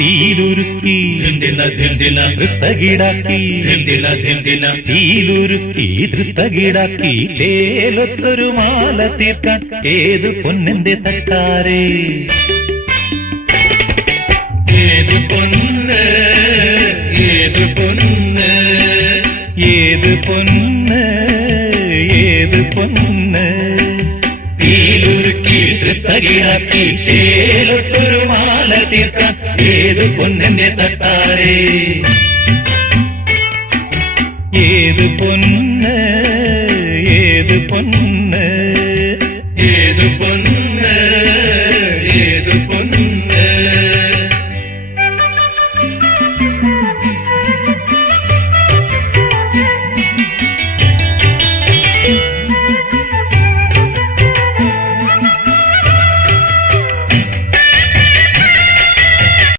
തീലുരുക്കി ധൃത്തകിടാക്കി തീലുരുക്കി ധൃത്തകിടാക്കി ചേലത്തൊരു മാല തീർക്കാൻ ഏത് പൊന്നിന്റെ തട്ടാരേ ഏത് പൊന്ന് ഏത് പൊന്ന് ഏത് പൊന്ന് ഏത് പൊന്ന് തീലുരുക്കി ധൃത്തകിടാക്കി ചേലത്തൊരു മാല തീർക്കാൻ ഏത് പൊന്നിന്റെ തട്ടാരേ ഏത് പൊന്ന് ഏത് പൊന്ന്